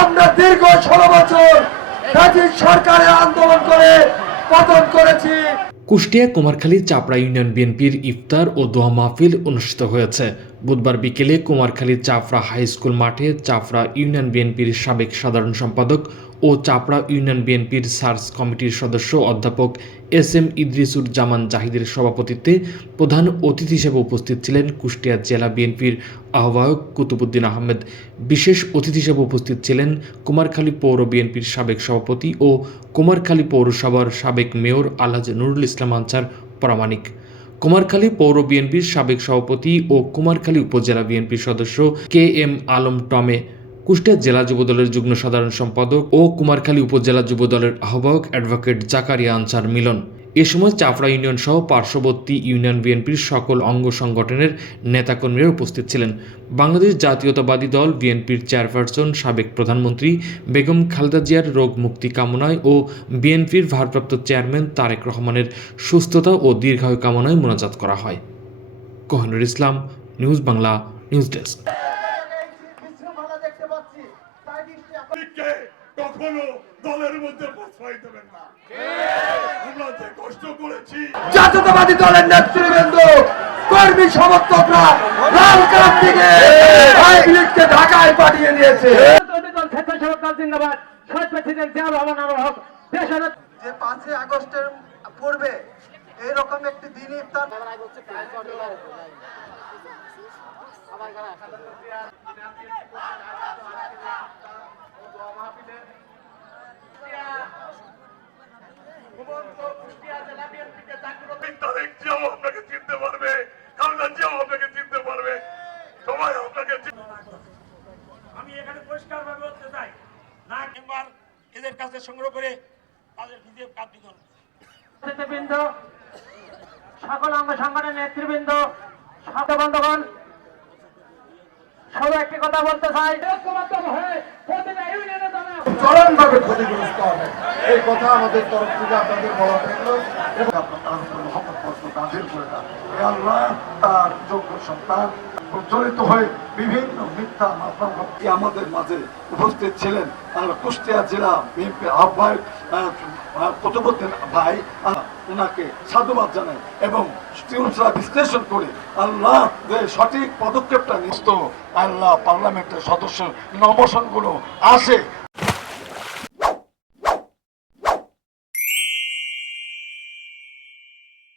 আমরা দীর্ঘ ষোলো বছর সরকারের আন্দোলন করে পতন করেছি। কুষ্টিয়া, কুমারখালী, চাপড়া ইউনিয়ন বিএনপির ইফতার ও দোয়া মাহফিল অনুষ্ঠিত হয়েছে। বুধবার বিকেলে কুমারখালী চাপড়া হাই স্কুল মাঠে চাপড়া ইউনিয়ন বিএনপির সাবেক সাধারণ সম্পাদক ও চাপড়া ইউনিয়ন বিএনপির সার্চ কমিটির সদস্য অধ্যাপক এস এম ইদ্রিসুর জামান জাহিদের সভাপতিত্বে প্রধান অতিথি হিসেবে উপস্থিত ছিলেন কুষ্টিয়া জেলা বিএনপির আহ্বায়ক কুতুবুদ্দিন আহমেদ। বিশেষ অতিথি হিসেবে উপস্থিত ছিলেন কুমারখালী পৌর বিএনপির সাবেক সভাপতি ও কুমারখালী পৌরসভার সাবেক মেয়র আলহাজ নুরুল ইসলাম আনসার, প্রামাণিক। কুমারখালী পৌর বিএনপির সাবেক সভাপতি ও কুমারখালী উপজেলা বিএনপির সদস্য কে এম আলম টমে, কুষ্টিয়া জেলা যুবদলের যুগ্ম সাধারণ সম্পাদক ও কুমারখালী উপজেলা যুবদলের আহ্বায়ক অ্যাডভোকেট জাকারিয়া আনসার মিলন। এ সময় চাপড়া ইউনিয়ন সহ পার্শ্ববর্তী ইউনিয়ন বিএনপির সকল অঙ্গ সংগঠনের নেতাকর্মীরা উপস্থিত ছিলেন বাংলাদেশ জাতীয়তাবাদী দল বিএনপির চেয়ারপারসন সাবেক প্রধানমন্ত্রী বেগম খালেদা জিয়ার রোগ মুক্তি কামনায় ও বিএনপির ভারপ্রাপ্ত চেয়ারম্যান তারেক রহমানের সুস্থতা ও দীর্ঘায়ু কামনায় মোনাজাত করা হয় Kohinoor Islam news Bangla news desk কখনো দলের মধ্যে প্রশ্রয় দেবেন না। আমরা যে কষ্ট করেছি জাতীয়তাবাদী দলের নেতৃবৃন্দ কর্মী সমর্থকরা লাল কার্ড থেকে লীগকে ঢাকায় পাঠিয়ে দিয়েছে। দল স্বেচ্ছাসেবক জিন্দাবাদ। শহীদ প্রেসিডেন্ট জিয়াউর রহমান আনোয়ার হক। যে পাঁচই আগস্টের পূর্বে এইরকম একটি দিন ইফতার তারেক এদের কাছে সংগ্রহ করে তাদের ভিডিও কাজ করুন নেতৃবৃন্দ সকল অঙ্গ সংগঠনের নেতৃবৃন্দ সাথে বন্ধগণ শুধু একটি কথা বলতে চাই ঐক্যবদ্ধ হয়ে প্রতিটা ইউনিয়নে জানা চরমভাবে ক্ষতিগ্রস্ত হবে? এই কথা আমাদের তরফ থেকে আপনাদের বলা এবং আপনার করে আল্লাহ তার যোগ্য সন্তান প্রচলিত হয়ে বিভিন্ন মিথ্যা আমাদের মাঝে উপস্থিত ছিলেন। কুষ্টিয়া জেলা বিএনপি আহ্বায়ক ভাই ওনাকে সাধুবাদ জানাই এবং টিউনসরা বিশ্লেষণ করে আল্লাহ যে সঠিক পদক্ষেপটা নিস্ত আল্লাহ পার্লামেন্টের সদস্য নমশনগুলো আসে